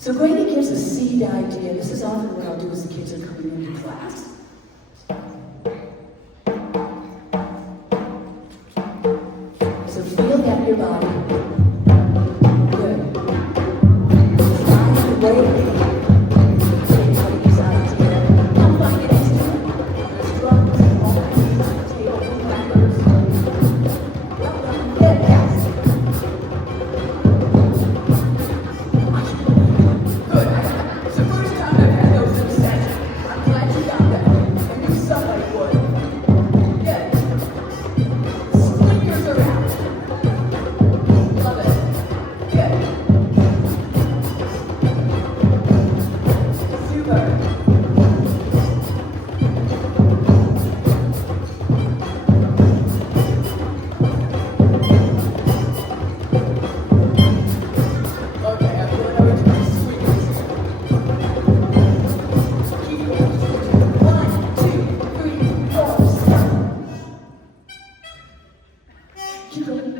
So Grady gives a seed idea. This is often what I'll do as the kids are coming into class. So feel that in your body. Good. Find the way. Take Grady's idea. Don't find it instrument. There's drums and all kinds of table backers. Well done. Good. Yes. Good. It's the first time I've had those in a session. I'm glad you got that. I knew somebody would. Good. Sneakers around. Love it. Good. Super. Okay, I'm going over to my sweetness. Keep going. 1, 2, 3, 4, stop. Keep going.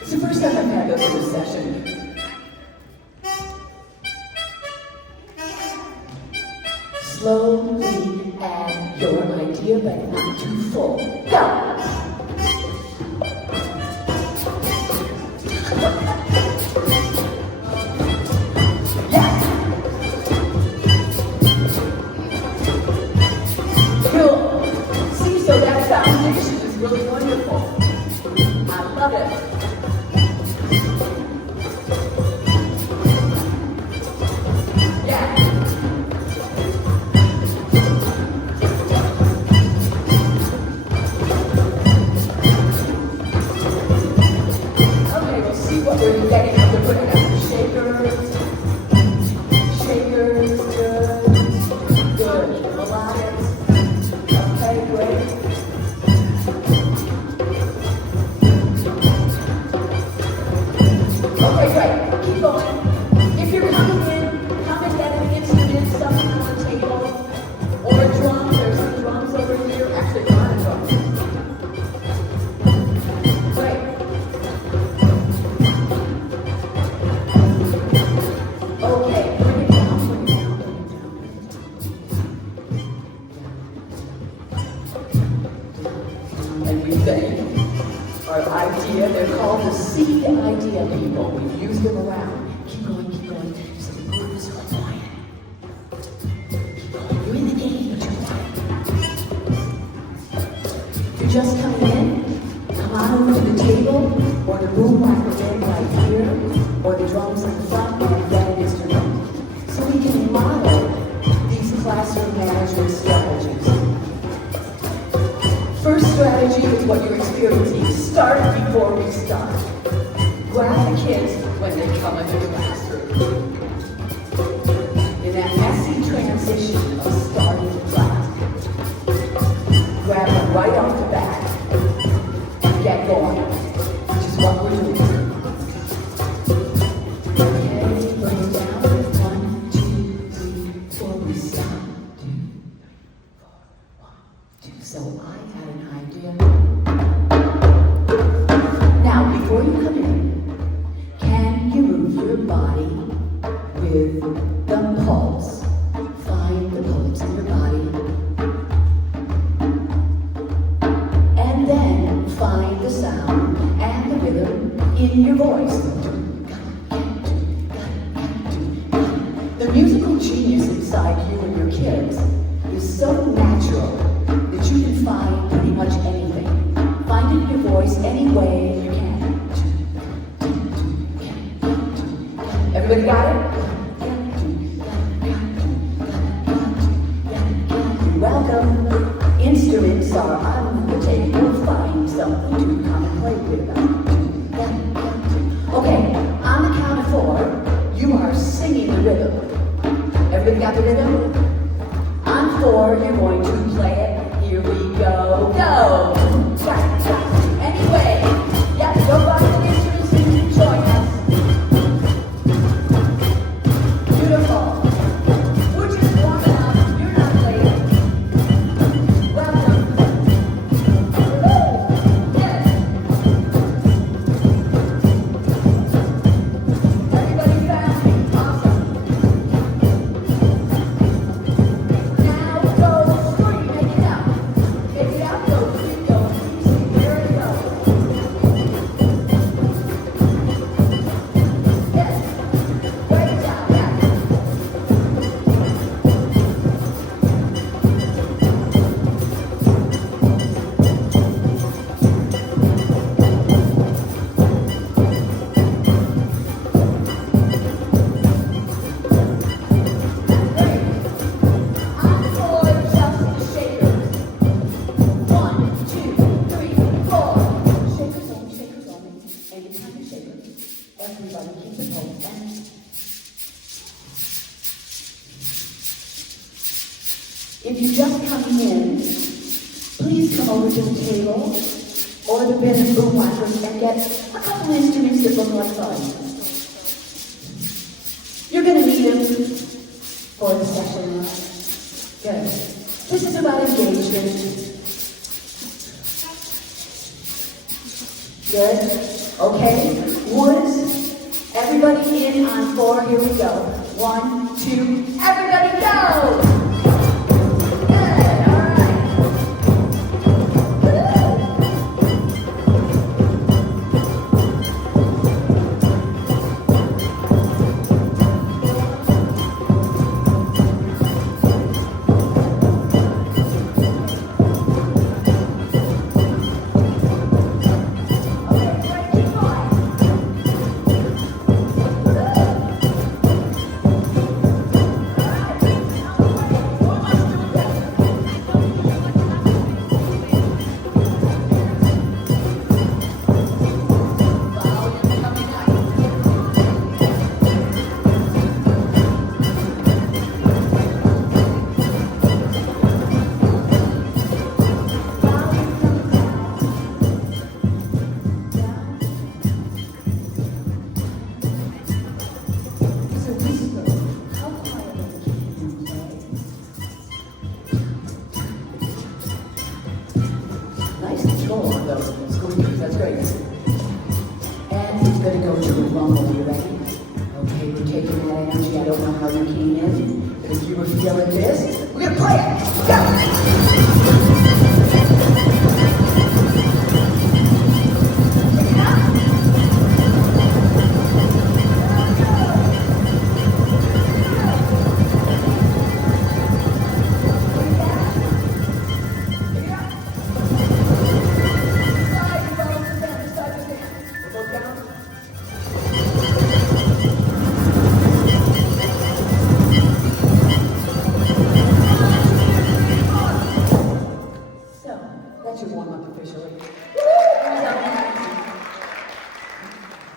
It's the first time I've had those in a session. Slowly add your idea, but not too full. Go! Yes! Cool. See, so that foundation is really wonderful. I love it. Yeah. Okay, we'll see what we're getting. We're putting out some shakers. Shakers, good. Good. Melodics. Okay, great. Okay, great. Keep going. If you're coming in, come and get an instrument, something on the table, or a drum. There's some drums over here. Actually, not a drum. Great. Okay, bring it down, bring it down, bring it down, bring it down. And we think our idea, they're called the seed idea people. We've used them around. Keep going, keep going. So the group is so quiet. Keep going. You're in the game, but you're quiet. If you're just coming in, come on over to the table, or the boom like we're doing right here, or the drums in the front, and get an instrument. So we can model these classroom management strategies. First strategy is what you're experiencing. Start before we start. Grab the kids when they come into the classroom. In that messy transition of starting class, grab them right off the bat and get going, which is what we're doing. Okay, bring it down. 1, 2, 3, 4, we stop. 2, 4, 1, 2. So I had an idea. Now, before you come in, can you move your body with the pulse? Find the pulse in your body. And then find the sound and the rhythm in your voice. The musical genius inside you and your kids is so natural that you can find pretty much anything. Find it in your voice any way you can. Everybody got it? You're welcome. Instruments are on the table. Find something to come and play with. Okay, on the count of 4, you are singing the rhythm. Everybody got the rhythm? On 4, you're going to play it. Here we go. Go! Anyway, yeah, go find the instruments and join us. Beautiful. We're just warming up. You're not late. Welcome. Yes. keep the pose. If you just come in, please come over to the table or the bin and boom whackers and get a couple instruments that look like fun. You're going to need them for the session. Good. This is about engagement. Good. Okay. Woods. Everybody in on 4. Here we go. 1, 2. Everybody go! That's great. And it's going to go to a rumble. You ready? Okay, we're taking that energy. I don't know how you came in, but if you were feeling this, we're going to play it. Go! That's your warm-up officially.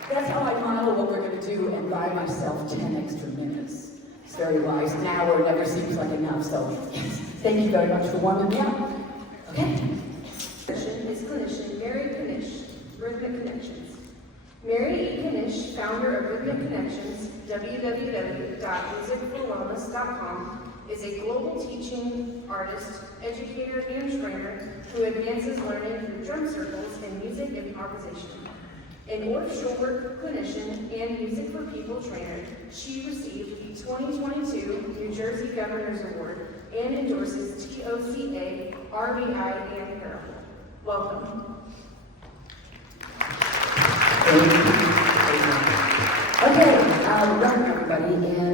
That's how I model what we're going to do and buy myself 10 extra minutes. It's very wise. An hour never seems like enough, so thank you very much for warming me up. Okay. Is clinician Mary Knysh, Rhythmic Connections. Mary E. Knysh, founder of Rhythmic Connections, www.musicforwellness.com, is a global teaching artist, educator, and trainer who advances learning through drum circles and music improvisation. An North Shore clinician and Music for People trainer, she received the 2022 New Jersey Governor's Award and endorses TOCA, RBI, and Parable. Welcome. Okay, welcome everybody, and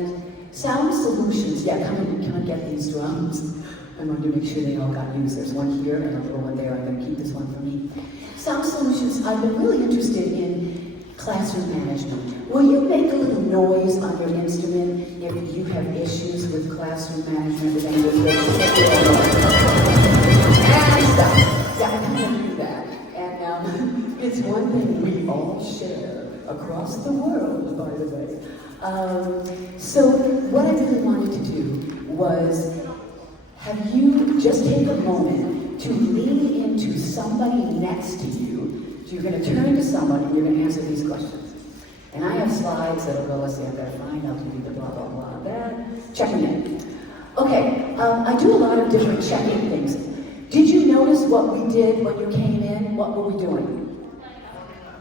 Sound Solutions. Yeah, come and get these drums. I wanted to make sure they all got used. There's one here and a little one there. I'm going to keep this one for me. Sound Solutions, I've been really interested in classroom management. Will you make a little noise on your instrument if you have issues with classroom management with any of your and stuff. Yeah, I can do that. And it's one thing we all share across the world, by the way. So what I really wanted to do was have you just take a moment to lean into somebody next to you. So you're going to turn to someone and you're going to answer these questions. And I have slides that'll go, let's see, I've got to find out to do the blah, blah, blah, that. Checking in. Okay, I do a lot of different check-in things. Did you notice what we did when you came in? What were we doing?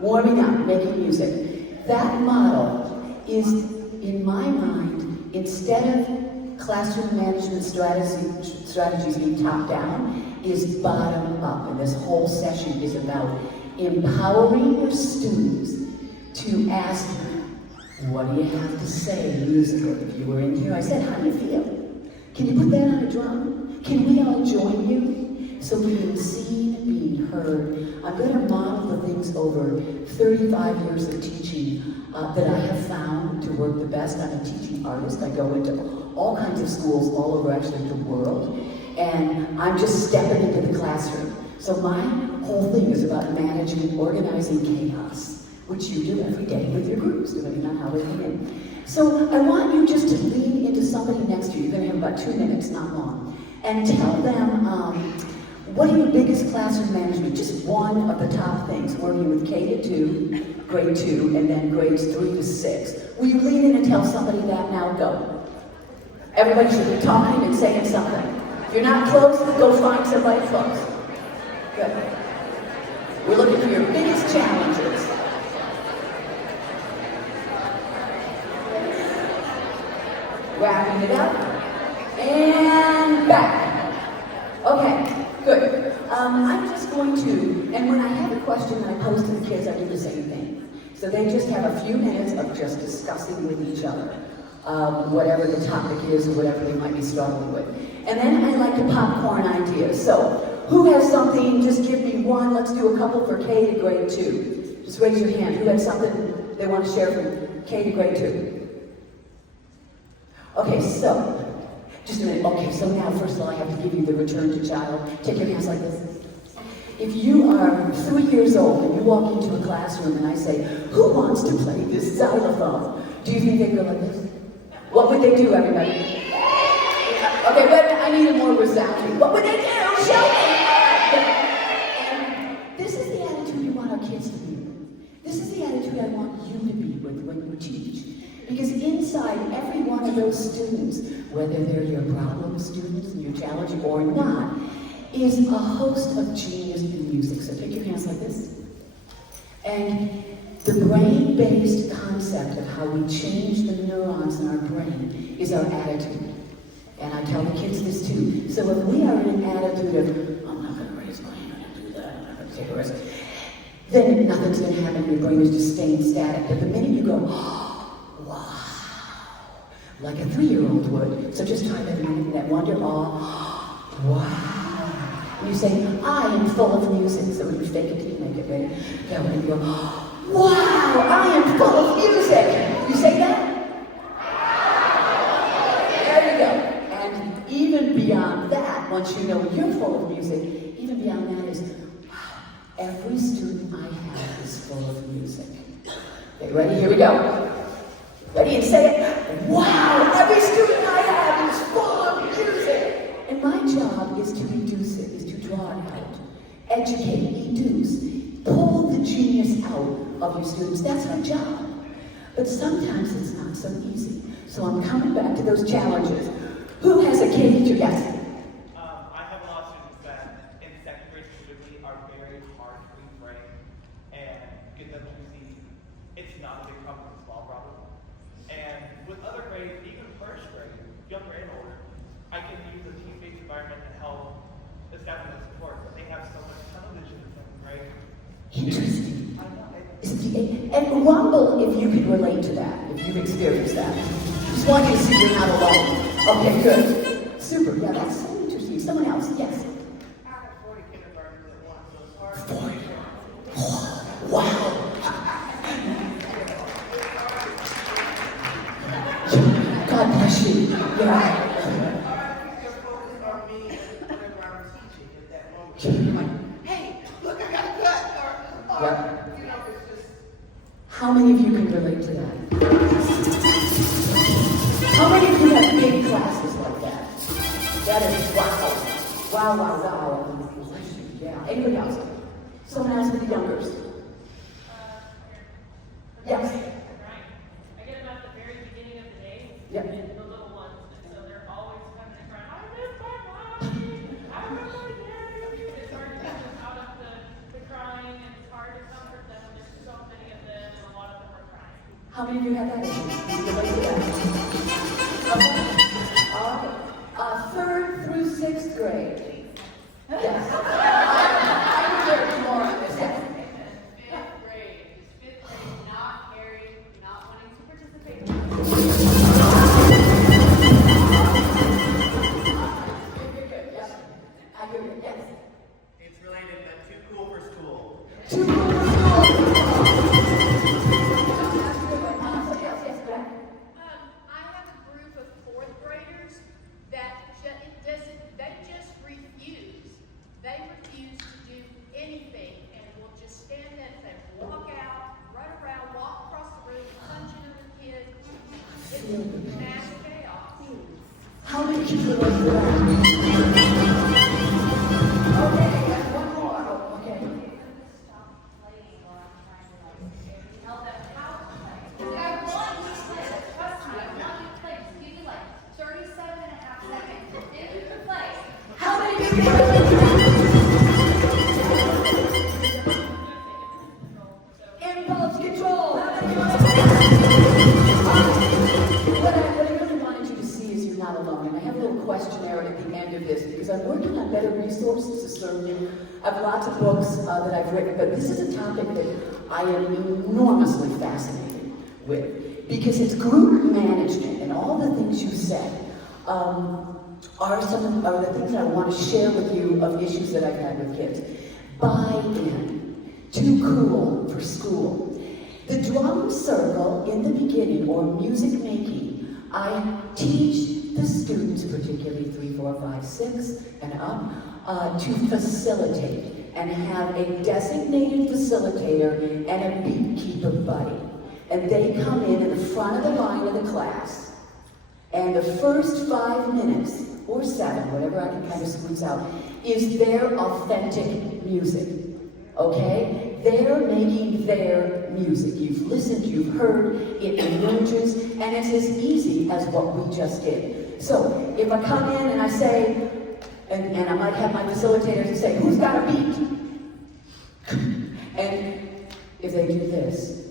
Warming up, making music. That model is, in my mind, instead of classroom management strategies being top down, is bottom up. And this whole session is about empowering your students to ask, what do you have to say musically? If you were in here, I said, how do you feel? Can you put that on a drum? Can we all join you? So being seen, being heard. I'm going to model the things over 35 years of teaching that I have found to work the best. I'm a teaching artist. I go into all kinds of schools all over actually the world. And I'm just stepping into the classroom. So my whole thing is about managing, organizing chaos, which you do every day with your groups, do you not? So I want you just to lean into somebody next to you. You're going to have about 2 minutes, not long. And tell them, what are your biggest classroom management? Just one of the top things, working with K to 2, grade 2, and then grades 3 to 6. Will you lean in and tell somebody that now? Go. Everybody should be talking and saying something. If you're not close, go find somebody close. Good. We're looking for your biggest challenges. Wrapping it up. And back. Okay, good. I'm just going to, and when I have a question that I pose to the kids, I do the same thing. So they just have a few minutes of just discussing with each other whatever the topic is or whatever they might be struggling with. And then I like to popcorn ideas. So who has something? Just give me one. Let's do a couple for K to grade 2. Just raise your hand. Who has something they want to share from K to grade 2? Okay, so, just a minute. Okay, so now, first of all, I have to give you the return to child. Take your hands like this. If you are 3 years old and you walk into a classroom and I say, who wants to play this xylophone? Do you think they'd go like this? What would they do, everybody? Okay, but I need a more resounding. What would they do? Show me! And this is the attitude you want our kids to be with. This is the attitude I want you to be with when you teach. Because inside every one of those students, whether they're your problem students and your challenge or not, is a host of genius in music. So take your hands like this. And the brain-based concept of how we change the neurons in our brain is our attitude. And I tell the kids this too. So if we are in an attitude of, I'm not going to raise my hand and do that, I'm not going to take a risk, then nothing's going to happen. Your brain is just staying static. But the minute you go, wow, like a 3-year-old would. So just try that in that wonder, awe, wow. And you say, I am full of music. So when you fake it till you make it ready, yeah, when you go, wow, I am full of music. You say that? There you go. And even beyond that, once you know you're full of music, even beyond that is, wow, every student I have is full of music. Okay, ready? Here we go. Ready? And say it. Wow, every student I have is full of music. And my job is to reduce it, is to draw it out. Educate, reduce, pull the genius out of your students. That's our job. But sometimes it's not so easy. So I'm coming back to those challenges. Who has a K to yes? I have a lot of students that in second grade specifically are very hard to reframe and get them to see it's not a big problem, it's a small problem. And with other grades, even first grade, younger and older, I can use a team-based environment to help establish the support. But they have so much television in second grade. Interesting. I know. And rumble if you can relate to that, if you've experienced that. Just want you to see you're not alone. Okay, good. Super. Yeah, that's so interesting. Someone else, yes. I have 40 kindergartners at once, so it's hard. 40. Wow. God bless you. Yeah. Hey, look, I got a cut. Yep. You know, it's just. How many of you can relate to that? How many of you have big classes like that? That is wow. Wow, wow, wow. Yeah. Anybody else? Someone else with the youngers? Yes. I get them at the very beginning of the day, Yep. the little ones, and so they're always coming and crying, I miss my mommy, I miss my daddy. It's hard to get them out of the crying, and it's hard to comfort them when there's so many of them, and a lot of them are crying. How many of you have that issue? Can you relate to that? Okay. All right. 3rd through 6th grade. Yes. I'm there tomorrow on this. Yes. Fifth grade, not caring, not wanting to participate. Good. Yes. I hear you. Yes. It's related, but too cool for school. Too cool for school. Yes, go ahead. I have a group of 4th graders that they just refuse. They refuse feel the pace. Mass chaos. How many people are there? Okay, and one more. Oh, okay. Stop playing while I'm trying to tell them how to play. I want you to play. Trust me, I want you to play. Just give me like 37.5 seconds. If you can play. How many people? Impulse control. How many What I really wanted you to see is you're not alone. And I have a little questionnaire at the end of this because I'm working on better resources to serve you. I have lots of books that I've written, but this is a topic that I am enormously fascinated with because it's group management, and all the things you said are the things that I want to share with you of issues that I've had with kids. Buy-in. Too cool for school. The drum circle in the beginning, or music making, I teach the students, particularly 3, 4, 5, 6, and up, to facilitate and have a designated facilitator and a beatkeeper buddy. And they come in the front of the line of the class, and the first 5 minutes, or 7, whatever I can kind of squeeze out, is their authentic music. Okay? They're making their music. You've listened, you've heard, it emerges, and it's as easy as what we just did. So, if I come in and I say, and I might have my facilitators say, who's got a beat? And if they do this,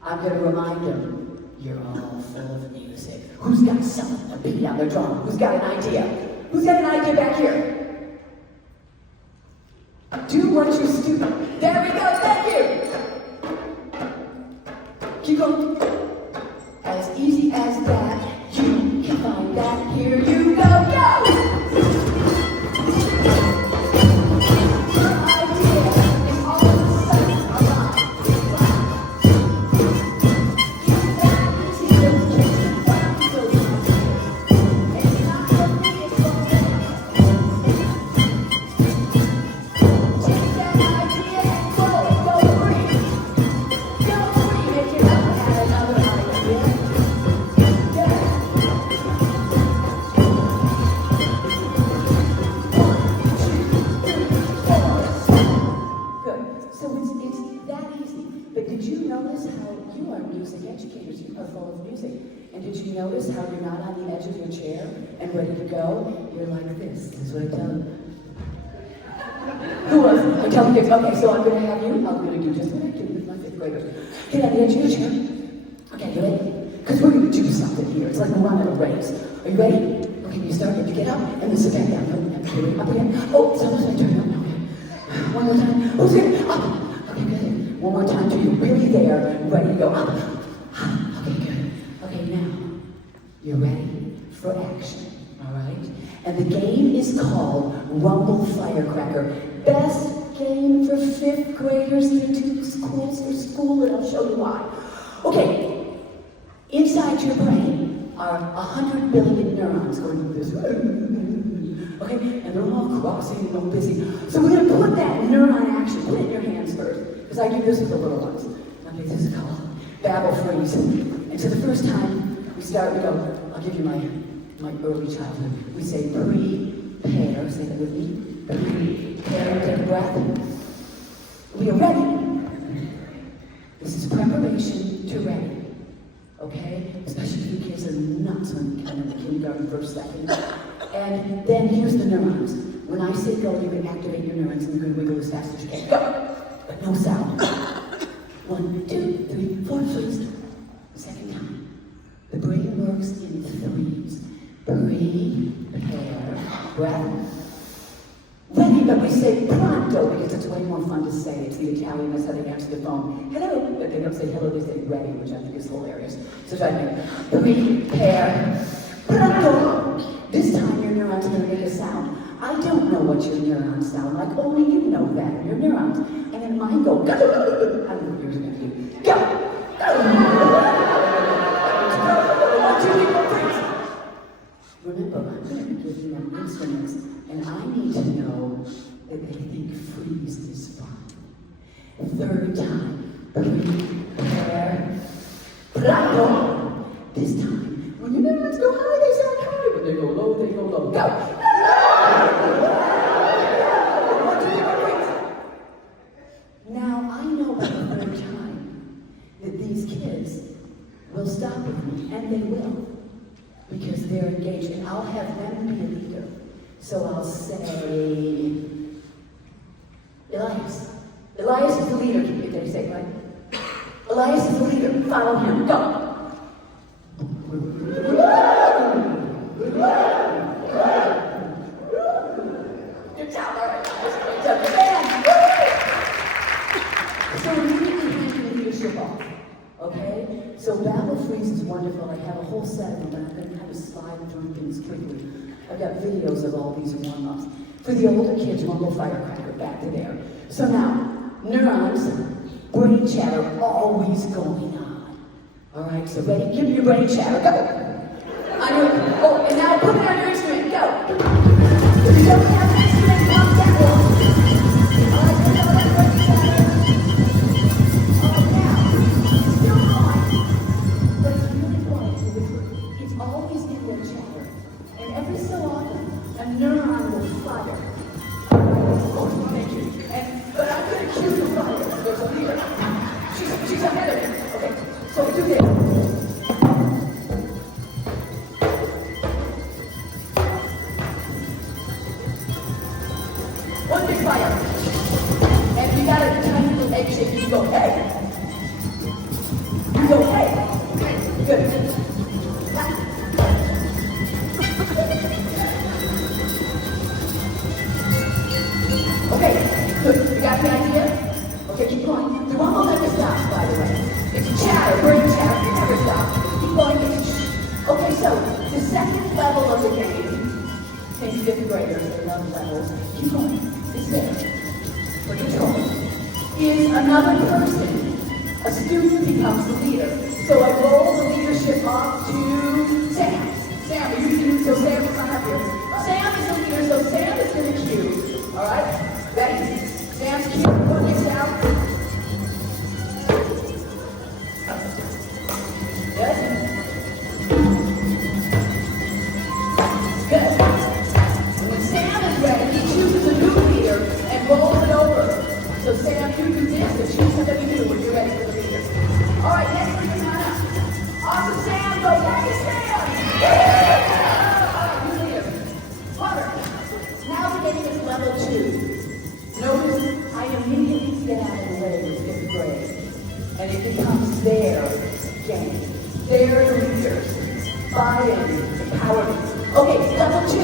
I'm going to remind them, you're all full of music. Who's got something, a beat on their drum? Who's got an idea? Who's got an idea back here? Do what you're stupid. There we go, thank you. Keep going. As easy as that, you can find that. Here you go, go! Your idea is all of a sudden alive. It's that easy to find those ideas. It's not for me, it's for them. Take that idea and go free. Go free, make it up and add another idea. Yeah. 1, 2, 3, 4. Good. So it's that easy. But did you notice how you are music educators? You are full of music. And did you notice how you're not on the edge of your chair and ready to go? You're like this. This is what I tell them. Who was it? I tell the kids, okay, so I'm going to have you, I'm going to do just what I do with my 5th graders. Get on the edge of your chair. Okay, you ready? Because we're going to do something here. It's like we're running a race. Are you ready? Okay, you start, you get up, and then sit back down. Up again. Oh, someone's going to turn up. Okay. One more time. Who's here? Up. Okay, good. One more time. So you're really there, ready to go up. Okay, good. Okay, now, you're ready for action. All right? And the game is called Rumble Firecracker. Best game for 5th graders here to schools for school, and I'll show you why. Okay, inside your brain are 100 billion neurons going this way. Okay, and they're all crossing and all busy. So we're going to put that neuron action, put it in your hands first, because I do this with the little ones. Okay, this is called Babble Freeze. And so the first time we start, we go, I'll give you my early childhood. We say prepare, say that with me. Prepare, take a breath. We are ready. This is preparation to ready. Okay? Especially if your kids are nuts when kind of the kindergarten first, second. And then here's the neurons. When I say go, you can activate your neurons and you're going to wiggle as fast as you can. Go! But no sound. 1, 2, 3, 4, freeze. Second time. The brain works in 3s. Prepare, breath, ready, but we say pronto because it's way more fun to say. It's the Italian, that's how they answer the phone. Hello, but they don't say hello, they say ready, which I think is hilarious. So try to prepare, pronto. This time your neurons are going to make a sound. I don't know what your neurons sound like, only you know that, your neurons. And then mine go, go. I don't know what yours are going to do. Go, Remember, I'm going to be giving them instruments, and I need to know that they think freeze is fun. 3rd time, prepare, pronto. This time, When your nerves go high, they sound high. When they go low, they go low. Go! 1, 2, 3, now, I know by the third time that these kids will stop with me, and they will, because they're engaged, and I'll have them be a leader. So I'll say, Elias. Elias is the leader. Did they say right? Elias is the leader. Follow him. Go. Good job. All right. So immediately hand the leadership off. Okay? So Babel Freeze is wonderful. I have a whole set of them, but I'm going to kind of slide through things quickly. I've got videos of all these warm-ups. For the older kids, one little firecracker back to there. So now, neurons, brain chatter, always going on. All right, so ready? Give me your brain chatter. Go. Oh, and now put it on your instrument. Go. If you don't have an instrument, come get one. All right, put it on that brain chatter. All right, now, still going. But it's really quiet. It's always in their chatter. And every so often, a neuron will fire. Oh, thank you. But I'm going to cue the fire. There's a leader. She's ahead of me. Okay, so do this. One big fire. And you got a tiny little egg shape. You go, hey. You go, hey. Good. Okay, good. You got the idea? Okay, keep going. There won't never stop, by the way. It's chatter, brain chatter, you never stop. Keep going. Okay, so the second level of the game, think fifth graders, they love levels. Keep going. It's there. For control. Is another person. A student becomes the leader. So I roll the leadership off to Sam. Sam, are you so Sam is not up here. Sam is the leader, so Sam is going to cue. All right? Ready? Sam's cue. Put this down. Good. Good. And when Sam is ready, he chooses a new leader and rolls it over. So Sam, you do this and choose somebody new when you're ready for the leader. All right, next leader, come on up. Awesome, Sam. Go back to Sam. All right, new leader. Wonderful. Now we're getting to level 2. Notice I immediately get out of the way with 5th grade. And it becomes their game. Their leaders. Buy-in, empowerment. Okay, level 2.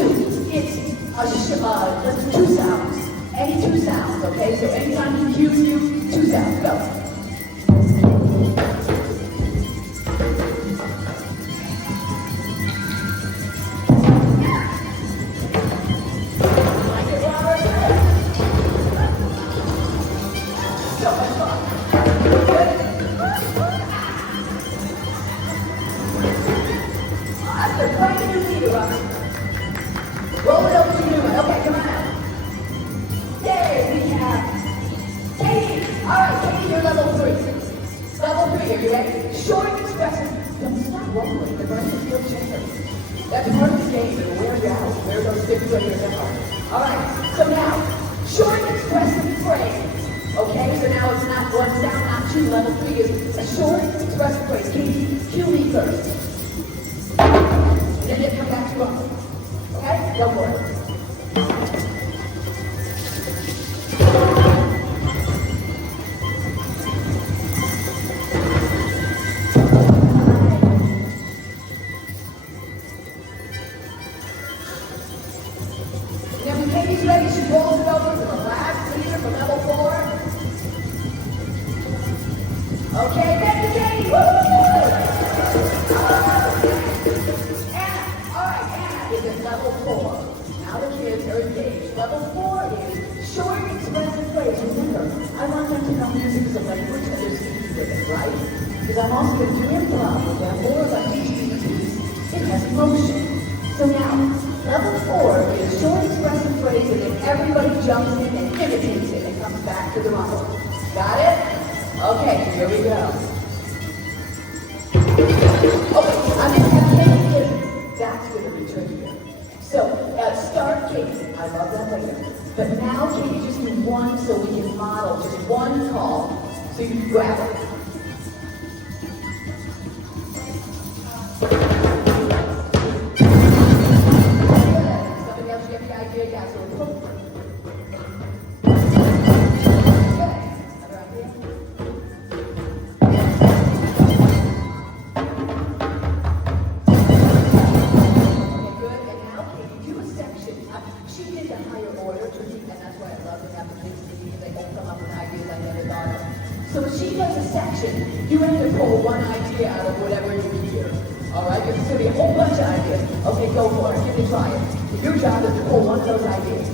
It's let's do 2 sounds. Any 2 sounds, okay? So anytime he cues you, 2 sounds. Go. Roll it over to the new one. Okay, come on out. Yay, we have Katie. All right, Katie, you're level 3. Level 3, are you ready? Short, expressive. Don't stop rolling. The brain is still changing. That's part of the game. It'll wear you out. Wear those 5th graders out. All right, so now, short, expressive phrase. Okay, so now it's not 1 sound, not 2. Level 3 is a short, expressive phrase. Katie, cue me first. Then you come back to us. Okay? Go for it. Then when Katie's ready, she rolls it over to the last leader for level 4. Okay, thank you, Katie. Woo! Is at level 4. Now the kids are engaged. Level 4 is short, expressive phrase. Remember, I want them to know music is a language and they're speaking with it, right? Because I'm also going to do improv with them, or if I teach them a piece, it has motion. So now, level 4 is short, expressive phrase, and then everybody jumps in and imitates it and comes back to the rumble. Got it? Okay, here we go. Okay, I'm going to have Katie love that later. But now can you just do one so we can model just one call so you can grab it? Somebody else get the idea? Yeah, so we'll put. Another idea? She did a higher order, and that's why I love to have the kids because they all come up with ideas I never thought of. So when she does a section, you have to pull one idea out of whatever you hear. All right? Because it's going to be a whole bunch of ideas. Okay, go for it. Give me a try it. Your job is to pull one of those ideas.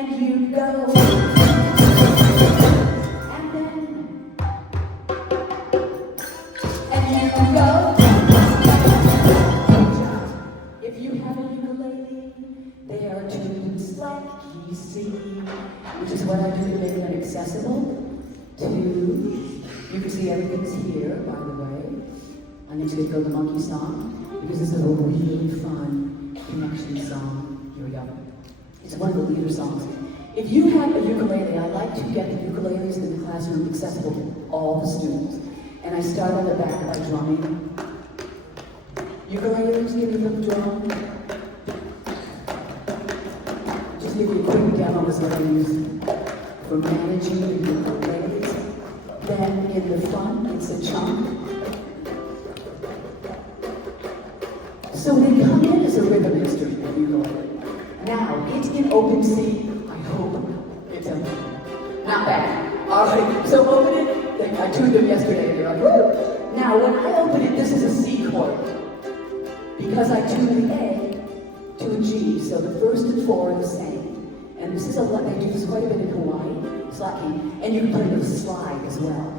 and you go. And then, and you go. If you have a ukulele, they are tunes like key C, which is what I do to make them accessible to, you can see everything's here, by the way. I'm going to go the monkey song, because this is a really fun connection song. Here we go. It's one of the leader songs. If you have a ukulele, I like to get the ukuleles in the classroom accessible to all the students. And I start on the back by drumming. Ukuleles, give me the drum. Just give you a quick demo of what I use for managing the ukuleles. Then in the front, it's a chunk. So they come in as a rhythm instrument, ukulele. Now, it's in open C. I hope it's open. Not bad. All right, so open it. I tuned them yesterday, and they're like, woo! Now, when I open it, this is a C chord. Because I tuned the A to a G, so the first and four are the same. And this is they do this quite a bit in Hawaii. It's lucky. And you can play with a slide as well.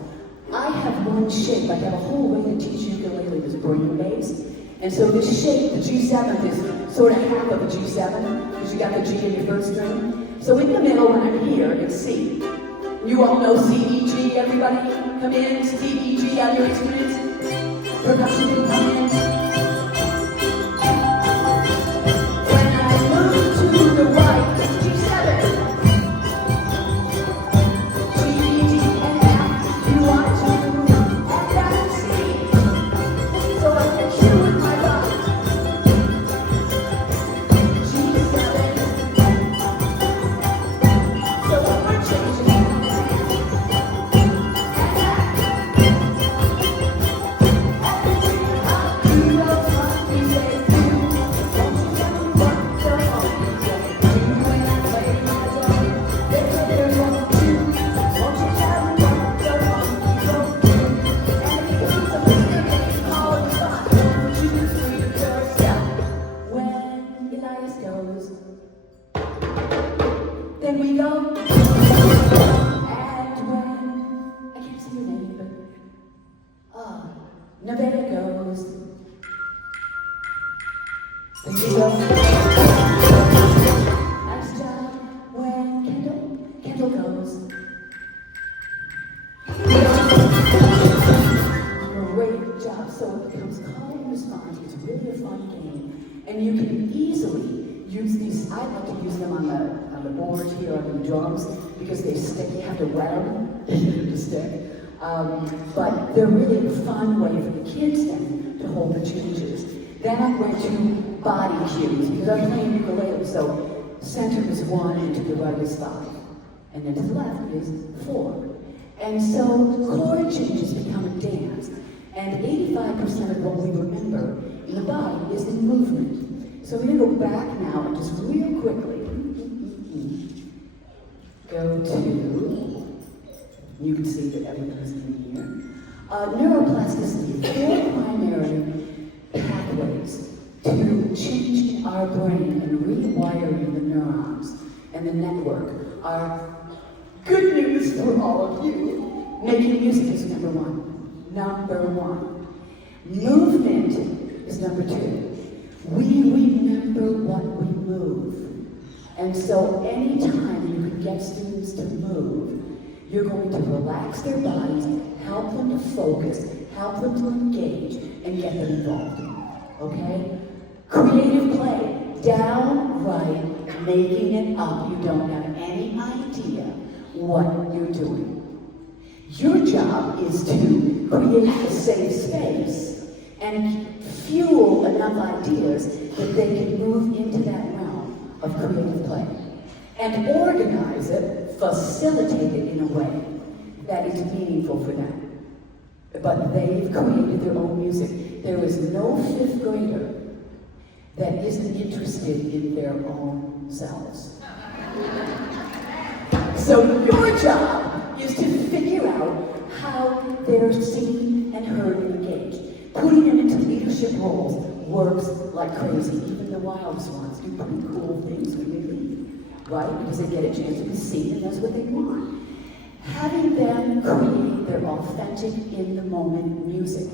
I have one shape. I have a whole way to teach ukulele that's brain based. And so this shape, the G7, is sort of half of a G7, because you got the G in your first string. So in the middle, when I'm here, it's C. You all know C, E, G, everybody? Come in, C, E, G on your instruments. Percussion can come in. When I move to the right, it's G7. G, E, D, and F. You want to, and that's C. So I can cue with my body. G7. So we're changing. Then we go, and when, I can't see your name, but, Nevada goes, then we go, I stop when Kendall goes, great job, so it becomes call and response, it's really a fun game, and you can easily use these, I like to use them on the board here on the drums because they stick, you have to wet them to stick. But they're really a fun way for the kids then to hold the changes. Then I went to body cues because I'm playing ukulele, so center is 1 and to the right is 5. And then to the left is 4. And so chord changes become a dance. And 85% of what we remember in the body is in movement. So we're going to go back now and just real quickly go to, you can see that everything's in here. Neuroplasticity, 4 primary pathways to changing our brain and rewiring the neurons and the network are good news for all of you. Making music is number 1. Number 1. Movement is number 2. We remember what we move. And so anytime you can get students to move, you're going to relax their bodies, help them to focus, help them to engage, and get them involved. Okay? Creative play, downright making it up. You don't have any idea what you're doing. Your job is to create a safe space and fuel enough ideas that they can move into that realm of creative play. And organize it, facilitate it in a way that is meaningful for them. But they've created their own music. There is no 5th grader that isn't interested in their own selves. So your job is to figure out how they're seen and heard and engaged. Putting them into leadership roles works like crazy. Even the wild swans do pretty cool things when they lead. right? Because they get a chance to be seen and that's what they want. Having them create their authentic, in-the-moment music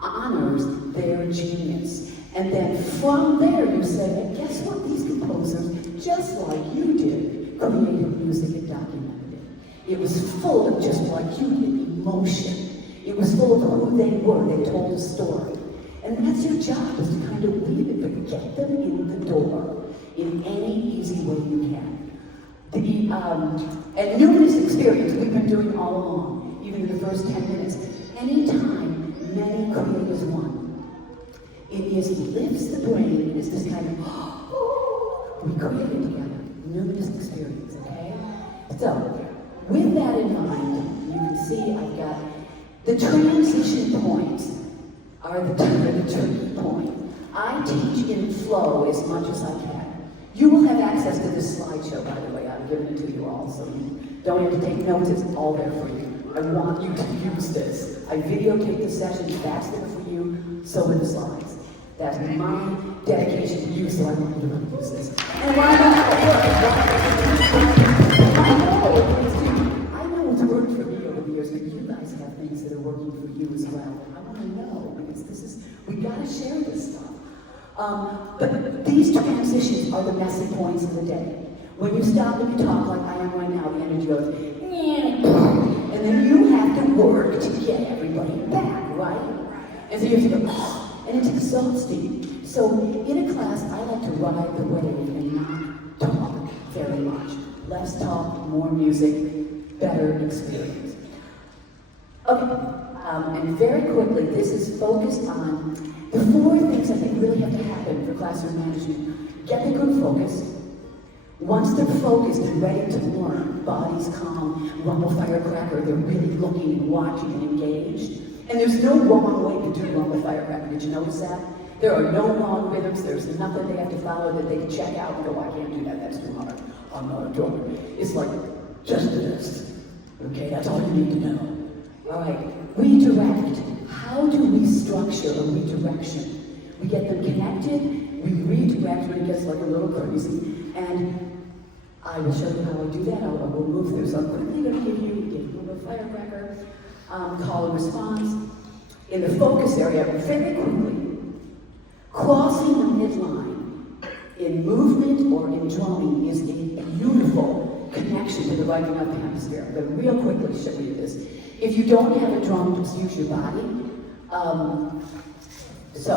honors their genius. And then from there you say, and guess what? These composers, just like you did, created music and documented it. It was full of, just like you did, emotion. It was full of who they were. They told a story. And that's your job, is to kind of weave it, but get them in the door in any easy way you can. And numerous experience we've been doing all along, even in the first 10 minutes. Anytime many create as one, it lifts the brain. It's this kind of, we created together. Numerous experience, okay? So, with that in mind, you can see I've got the transition points are the turning point. I teach in flow as much as I can. You will have access to this slideshow, by the way. I'm giving it to you all, so you don't have to take notes. It's all there for you. I want you to use this. I videotape the sessions. That's there for you. So are the slides. That's my dedication to you, so I want you to use this. And why not? I know it's worked for me over the years, but you guys have things that are working for you as well. I want to know, because we got to share this stuff. But these transitions are the messy points of the day. When you stop and you talk like I am right now, the energy goes, and then you have to work to get everybody back, right? And so you have to go, and it's exhausting. So in a class, I like to ride the wave and not talk very much. Less talk, more music, better experience. Okay, and very quickly, this is focused on the 4 things I think really have to happen for classroom management. Get the good focus. Once they're focused and ready to learn, bodies calm, rumble firecracker, they're really looking and watching and engaged. And there's no wrong way to do rumble firecracker. Did you notice that? There are no wrong rhythms. There's nothing they have to follow that they can check out and go, I can't do that. That's too hard. I'm not a drummer. It's like, just this. Okay, that's all you need to know. All right, redirect. How do we structure a redirection? We get them connected, we redirect when it gets like a little crazy, and I will show you how I do that. I will move through. So I'm quickly going to give you a little firecracker, call and response. In the focus area, very quickly, crossing the midline in movement or in drumming is a beautiful connection to the writing up hemisphere. I'm going to real quickly show you this. If you don't have a drum, just use your body. So,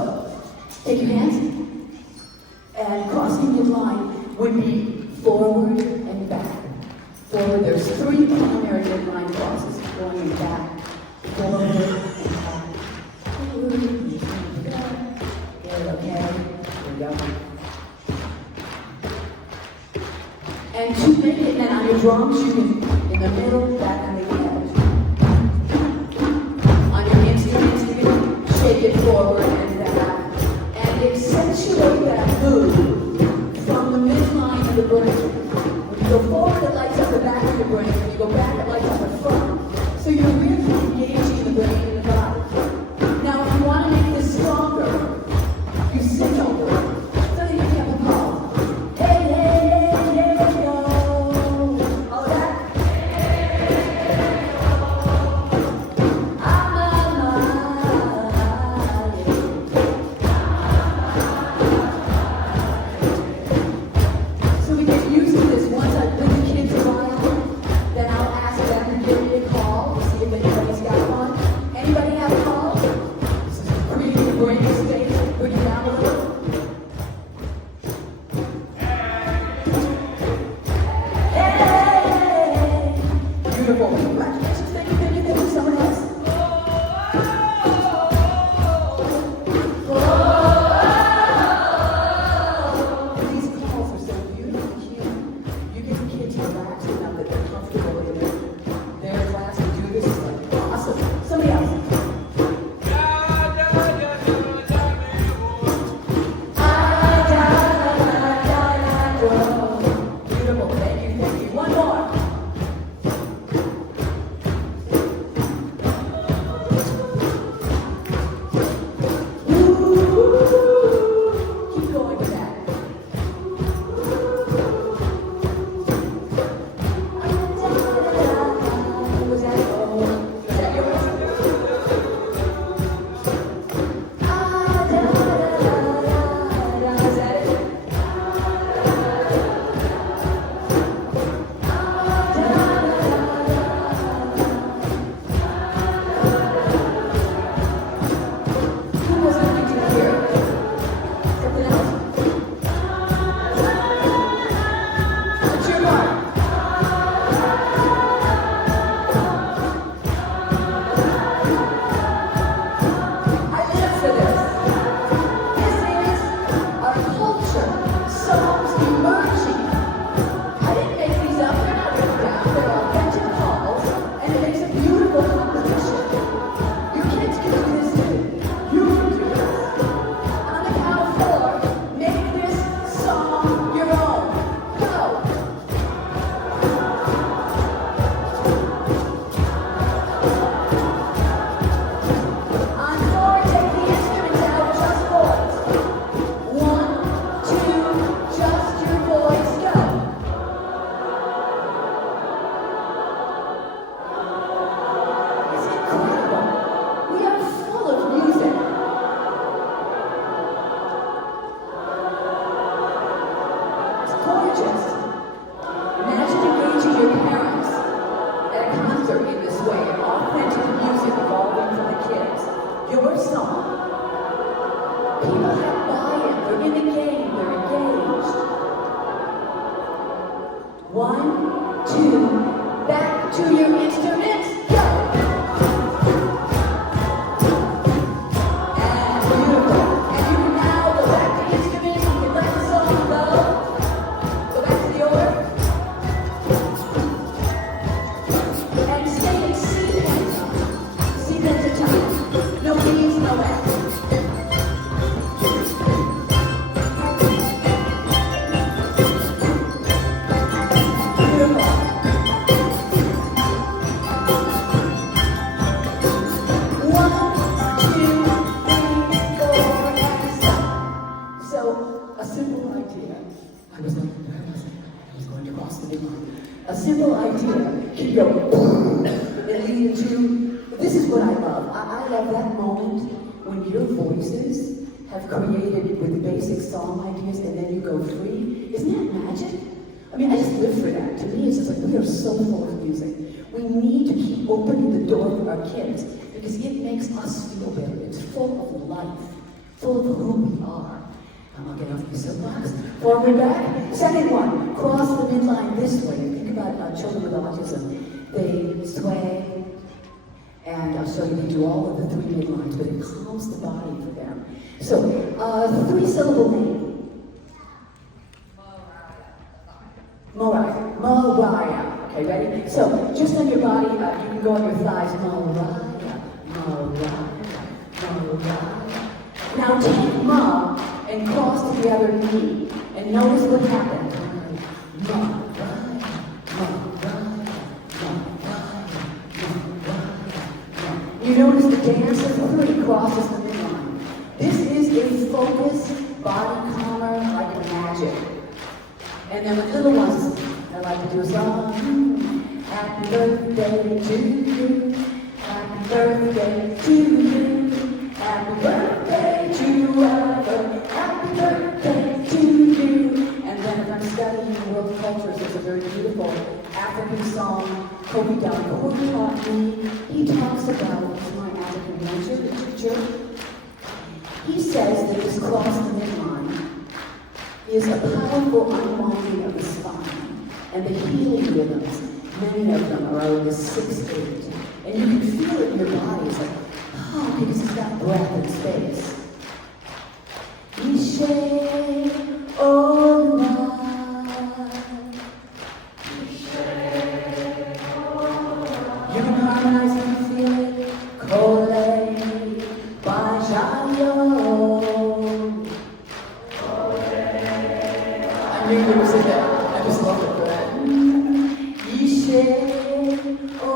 take your hands, and crossing midline would be forward and back. Forward, there's 3 primary midline crosses, going and back, forward and back. Forward and back. Good, okay, there we go. And to make it, and on your drums, you can, in the middle, back and the edge. On your instruments, you can shake it forward and back. And accentuate that move from the midline to the brain. When you go forward, it lights up the back of the brain. When you go back, it lights up the front. So you're really engaging the brain and the body. Now, if you want to make this stronger, you sit over it. So that you can have a call. Hey, hey, hey, hey, yo. All of that. So we get used to this. Once I bring the kids around, then I'll ask them to give me a call to see if anybody's got one. Anybody have a call? This is creating a brain space. Put it down a little. Hey! Beautiful. Congratulations. Thank you, thank you, thank you. Someone else? These calls are so beautiful here. You get the kids relaxed enough that they're comfortable in their class to do this. It's like awesome. Somebody else. Beautiful. Thank you, thank you. One more. Keep going with that. 2, back to your instruments, go! And beautiful. And you can now go back to instruments, you can let the song go. Go back to the order. And stay in C pentatonic. C pentatonic. No B's, no F's. Beautiful. 1, 2, 3, 4, and stop. So, a simple idea. I was going to cross the big line. A simple idea can go boom and lead into. This is what I love. I love that moment when your voices have created with basic song ideas and then you go free. Isn't that magic? I mean, I just live for that. To me, it's just like we are so full of music. We need to keep opening the door for our kids because it makes us feel better. It's full of life, full of who we are. I'll get off my soapbox. Forward back. Second one, cross the midline this way. Think about children with autism. They sway, and I'll show you they do all of the 3 midlines, but it calms the body for them. So, 3-syllable name. Mariah. Okay, ready? So, just on your body, you can go on your thighs. Mariah. Now take Ma and cross to the other knee. And notice what happened. You notice the dance of 3 crosses the midline. This is a focused body calmer like magic. And then with little ones, I like to do a song. Happy birthday to you. Happy birthday to you. Happy birthday to ever. Happy birthday to you. And then if I'm studying world cultures, there's a very beautiful African song Kobe Dalcourt taught me. He talks about, he's my African teacher. He says that this cross the midline is a powerful unwinding of the spine and the healing rhythms. Many of them are over the 6/8. And you can feel it in your body. It's like, oh, because it's got breath and space. Knysh, oh, you can harmonize and feel it. Kole, bajayo. I knew you were saying that. I just love it for that. Knysh, oh,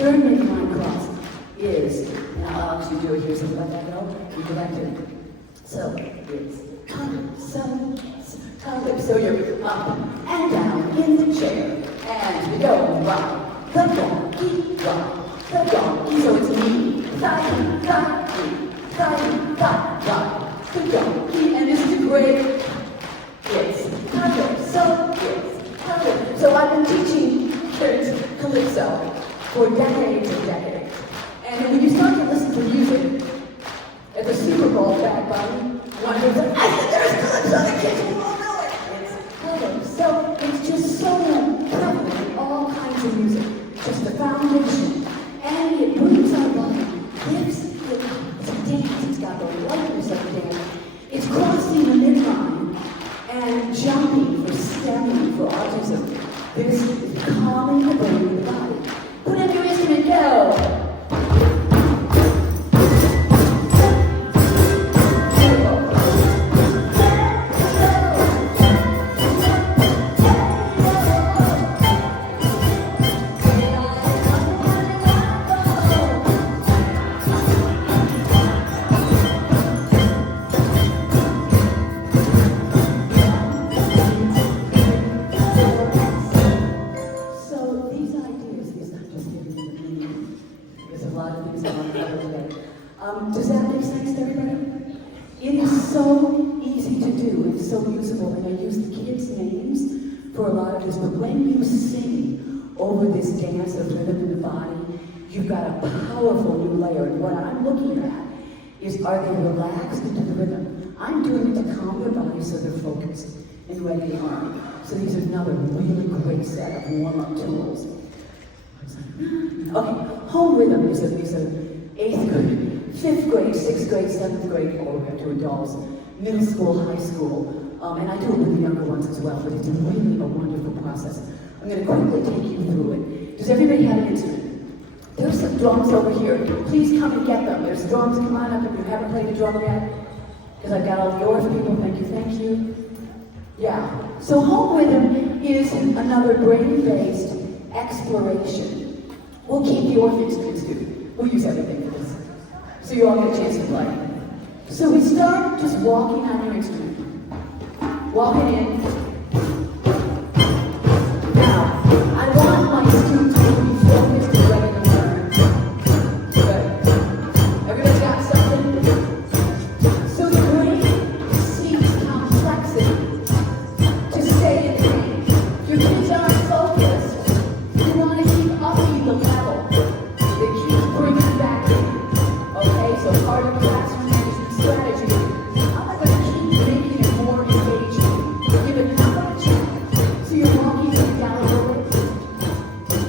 Third midline cross is, now I'll let you do it here, so let that go, you go back to it. So it's so you're up and down in the chair, and we go rock, the donkey, so it's me, thigh, rock, the donkey, and this is a great, it's calypso, so I've been teaching kids calypso for decades and decades. And when you start to listen to music, at the Super Bowl, Bad Bunny, one of them, I said there's calypso, the kids will all know it. It's calypso. It's just so prevalent in all kinds of music. Just the foundation. And it moves our body, lifts it up. It's a dance. It's got the lightness of a dance. It's crossing the midline. for a lot of this, but when you sing over this dance of rhythm in the body, you've got a powerful new layer. And what I'm looking at is, are they relaxed into the rhythm? I'm doing it to calm their body so they're focused and ready to harmony. So these are another really great set of warm-up tools. Okay, home rhythm is a 8th grade, 5th grade, 6th grade, 7th grade, all the way up to adults, middle school, high school, and I do it with the younger ones as well, but it's really a wonderful process. I'm going to quickly take you through it. Does everybody have an instrument? There's some drums over here. Please come and get them. There's drums. Come on up if you haven't played a drum yet. Because I've got all the Orff people. Thank you, thank you. Yeah. So home rhythm is another brain-based exploration. We'll keep the Orff instruments too. We'll use everything for this. So you all get a chance to play. So we start just walking on your instrument. Walking in. Now, I want my students to be focused and ready to learn. Good. Everybody got something? So the brain seeks complexity to stay in pain. If your kids aren't focused, you want to keep upping the level. It keeps bringing back in. Okay, so part of the classroom management strategy, how am I going to keep making it more engaging? Give it how much? So you're walking down the road.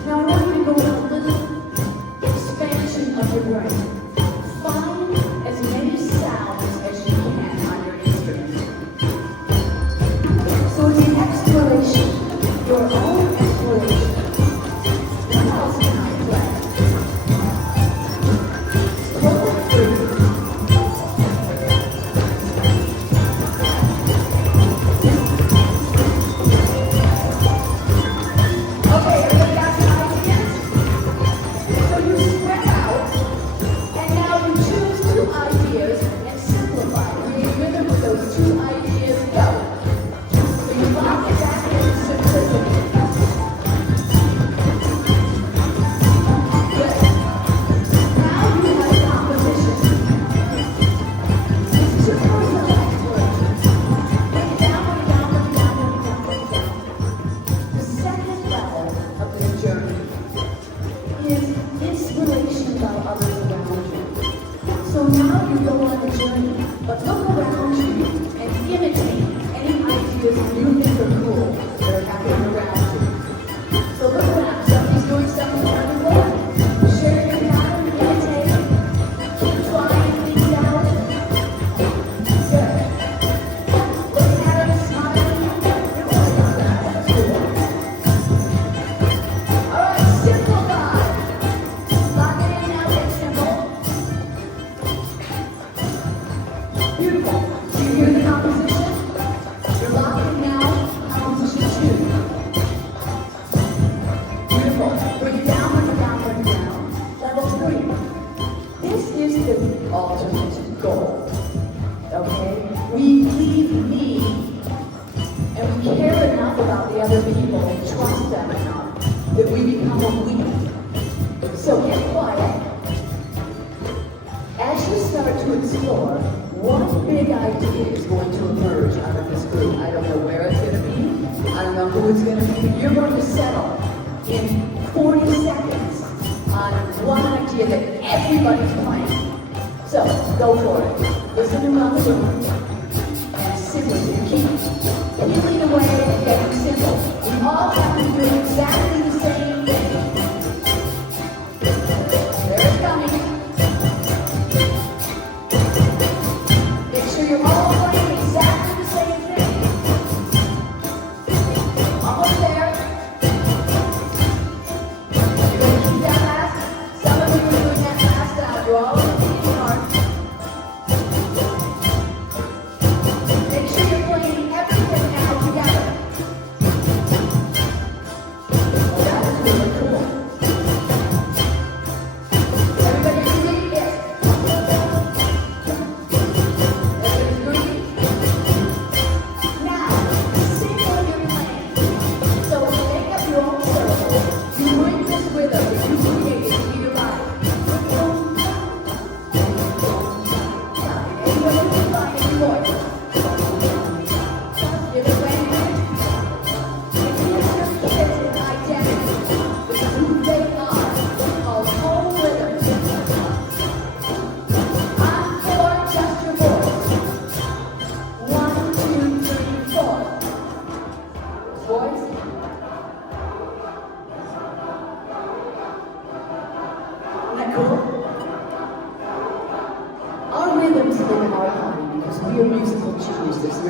Now I want you to go with a little expansion of your brain. Find as many sounds as you can on your instrument. So it's an exploration, your own exploration. What else can I play? Totally free. Okay, everybody got some ideas? So you spread out, and now you choose 2 ideas and simplify. Create rhythm with those 2 ideas. Go. So you lock it back into simplicity. Good. Now you have a composition. This is your personal exploration. Bring it down, bring it down, bring it down, bring it down, bring it down. The second level of this journey is inspiration by others around you. So now you go on a journey, but look around you and imitate any ideas that you think are cool that are happening around you. So look around. Somebody's doing something wonderful. Share your pattern, imitate. Keep trying things out. Good. Looking at them, smiling. You're really not that. That's cool. All right, simplify. Lock it in now, get simple. Beautiful. Do you hear the composition? You're locking now, composition 2. Beautiful. Bring it down, bring it down, bring it down. Level 3. This is the ultimate goal. Okay? We leave me, and we care enough about the other people and trust them enough that we become a we. So get quiet. As you start to explore, one big idea is going to emerge out of this group. I don't know where it's going to be. I don't know who it's going to be. You're going to settle in 40 seconds on one idea that everybody's playing. So, go for it. Listen around the room. And simply, you keep peeling away and getting simple. We all have to do exactly the same thing. There it's coming. Make sure you're all playing exactly the same thing. Almost there. You're going to keep that last. Some of you are doing that last out. You're all going to keep it hard.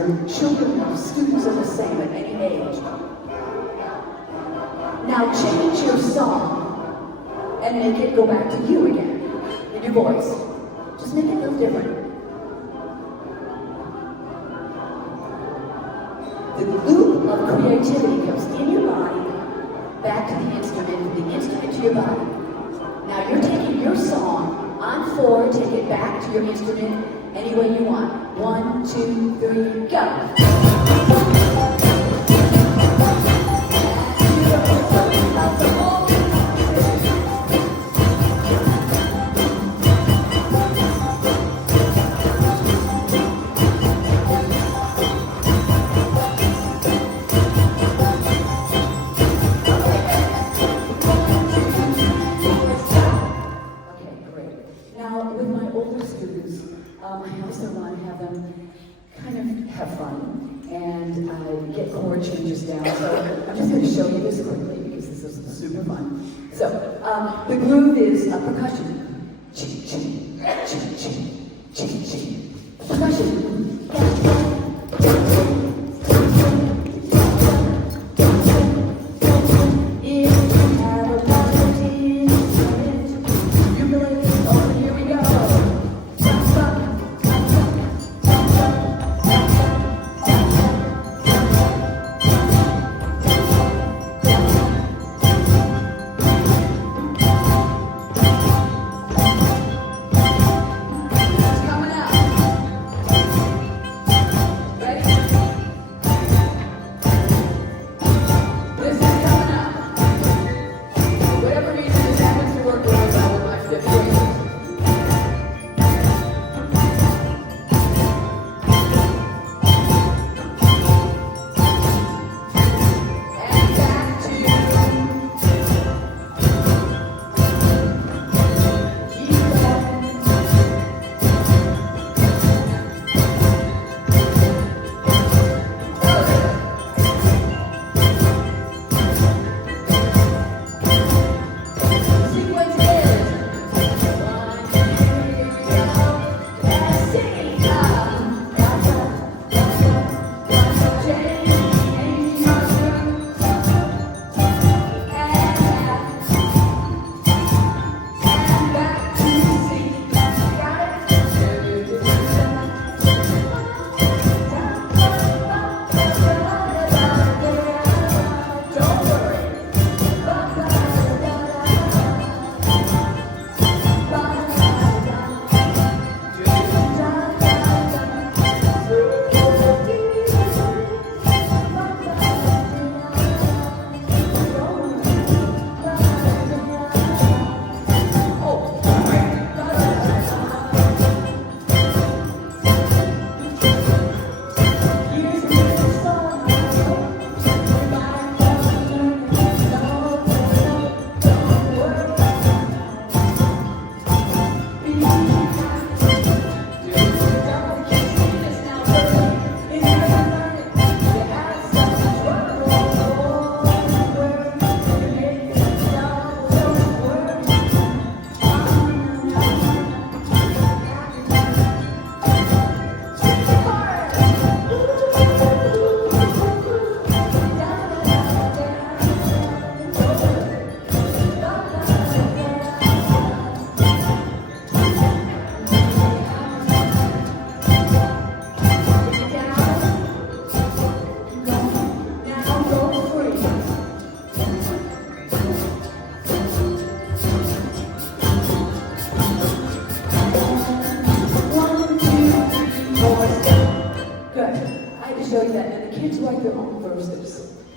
your children, your students are the same at any age. Now change your song and make it go back to you again, in your voice. Just make it a little different. The loop of creativity comes in your body, back to the instrument, the instrument to your body. Now you're taking your song on 4, take it back to your instrument any way you want. 1, 2, 3, go. I also want to have them kind of have fun and get chord changes down. So I'm just going to show you this quickly because this is super fun. So the groove is percussion. Ching, ching, ching, ching, ching, ching. Percussion.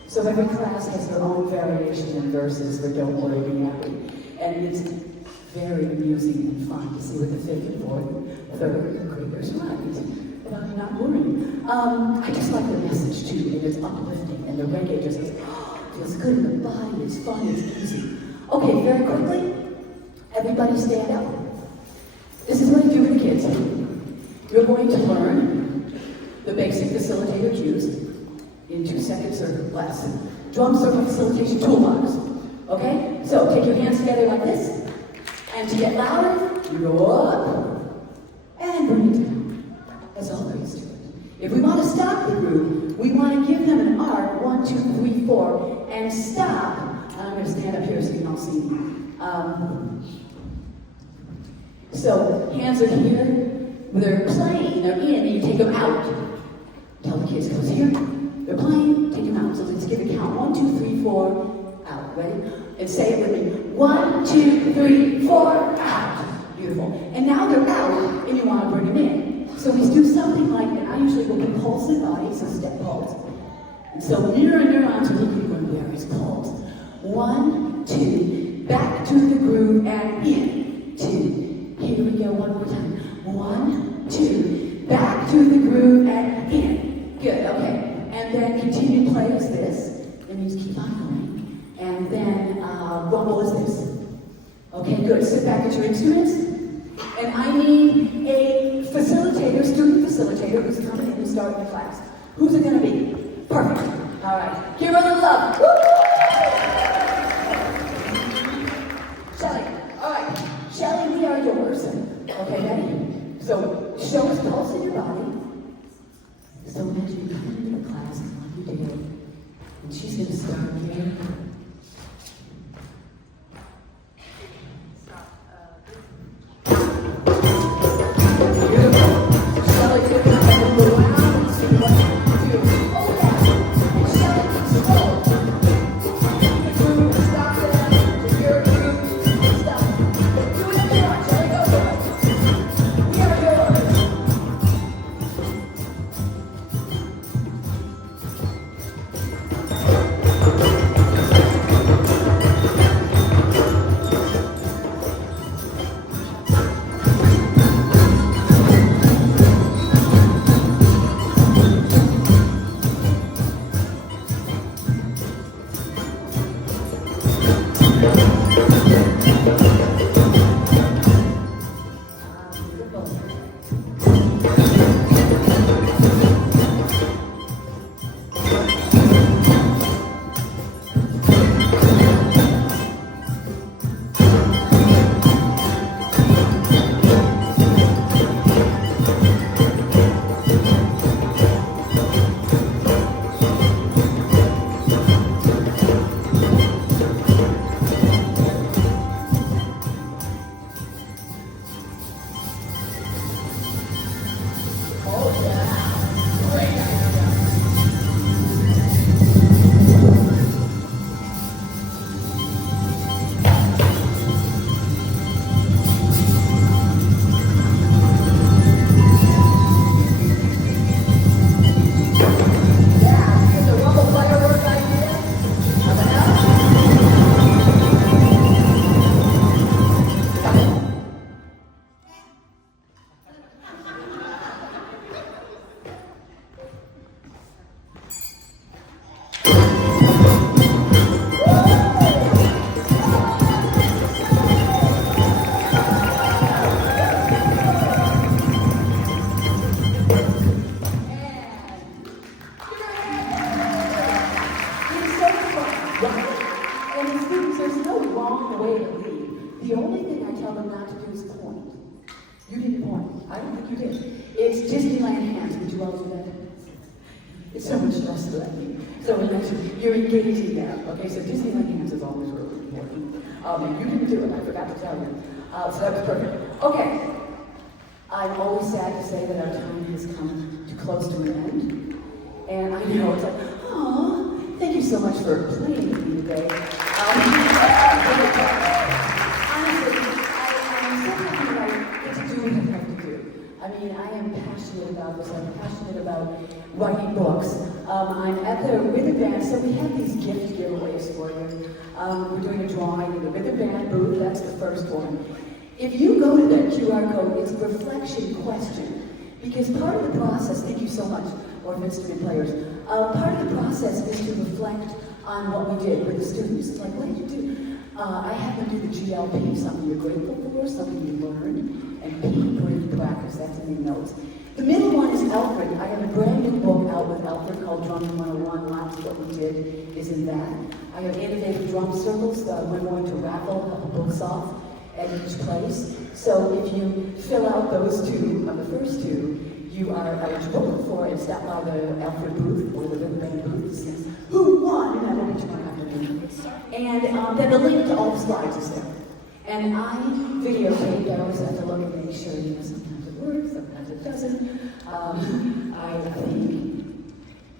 So every class has their own variation in verses for Don't Worry, Be Happy. And it's very amusing and fun to see what the fifth and fourth, third graders write. But I'm not worrying. I just like the message too, and it's uplifting, and the reggae just feels good in the body, it's fun, it's easy. Okay, very quickly, everybody stand up. This is what you do with the kids. You're going to learn the basic facilitator cues in 2 seconds or less. Drum circle facilitation toolbox. Okay? So take your hands together like this. And to get louder, you go up and bring it down. That's all there is to it. If we want to stop the group, we want to give them an arc, 1, 2, 3, 4, and stop. I'm going to stand up here so you can all see me. So hands are here. They're playing, they're in, and you take them out. Tell the kids, goes here. They're playing, take them out. So let's give a count. 1, 2, 3, 4, out. Ready? And say it with me. 1, 2, 3, 4, out. Beautiful. And now they're out, and you want to bring them in. So we do something like that. I usually go compulsive body, so step pulse. And so neurons are looking for where it's pulse. 1, 2, back to the groove and in. 2. Here we go, one more time. 1, 2, back to the groove and in. Good, okay. And then continue to play as this. That means keep on going. And then rumble as this. Okay, good. Sit back at your instruments. And I need a facilitator, student facilitator, who's coming in and starting the class. Who's it going to be? Perfect. All right. Give her the love. Woo! Shelly. All right. Shelly, we are yours. Okay, ready? So, show us pulse in your body. So imagine you come into the class like you did. And she's going to start here. It's so much less than me. So you're engaging them. Okay, so Disneyland hands is always really important. You didn't do it, I forgot to tell you. So that was perfect. Okay. I'm always sad to say that our time has come to close to an end. And I know it's like, oh, thank you so much for playing with me today. Honestly, I'm so happy that I get to do what I have to do. I mean, I am passionate about this. I'm passionate about writing books. I'm at the Rhythm Band, so we have these gift giveaways for you. We're doing a drawing in the Rhythm Band booth. That's the first one. If you go to that QR code, it's a reflection question. Because part of the process, thank you so much, or instrument players, part of the process is to reflect on what we did with the students. It's like, what did you do? I have them do the GLP, something you're grateful for, something you learned, and P, put into practice. That's in your notes. The middle one is Alfred. I have a brand new book out with Alfred called Drumming 101. Lots of what we did is in that. I have innovative drum circles that we're going to raffle a couple books off at each place. So if you fill out those two, the first two, you are eligible for a stop by the Alfred booth or the River Band booth to see who won, and that will be tomorrow afternoon. And then the link to all the slides is there. And I videotape, I always have to look and make sure, sometimes it works, sometimes it doesn't. I think,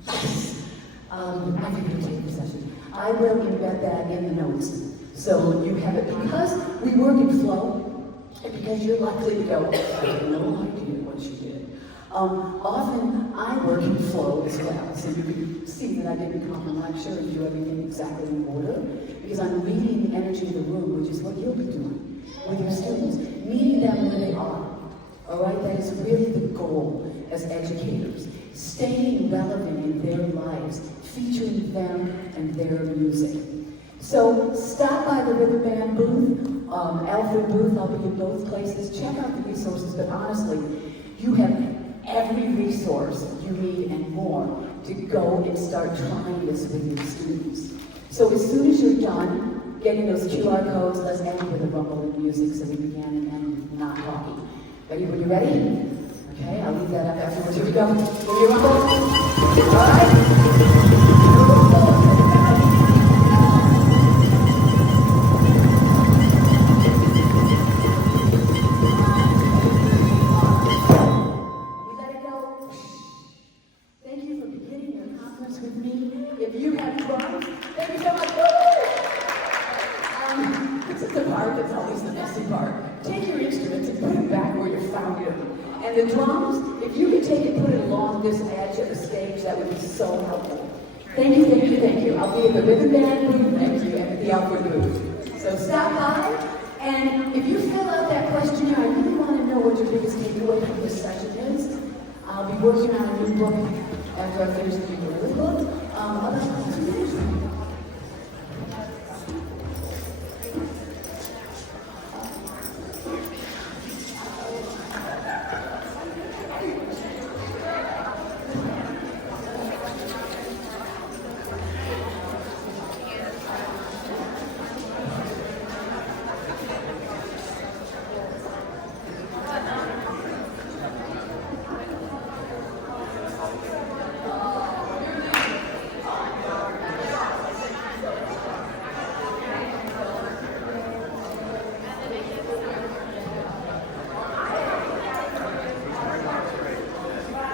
yes, I videotape the session. I will embed that in the notes. So you have it, because we work in flow, and because you're likely to go, I have no idea what you did. Often I work in flow as well, so you can see that I didn't come and lecture and do everything exactly in order, because I'm reading the energy of the room, which is what you'll be doing with your students, meeting them where they are. All right, that is really the goal as educators, staying relevant in their lives, featuring them and their music. So stop by the River Band booth, Alfred booth, I'll be in both places. Check out the resources, but honestly, you have every resource you need and more to go and start trying this with your students. So as soon as you're done getting those QR codes, let's end with a rumble in music so we begin and end not talking. Everybody ready? Okay, I'll leave that up afterwards. Here we go. Will you rumble? All right. With me. If you have drums, thank you so much. This is the part that's always the messy part. Take your instruments and put them back where you found them. And the drums, if you could take it and put it along this edge of the stage, that would be so helpful. Thank you, thank you, thank you. I'll be at the River Band booth, thank you, and at the Alfred booth. So stop by, and if you fill out that questionnaire, I really want to know what your biggest takeaway from this session is. I'll be working on a new book after I finish the ukulele book.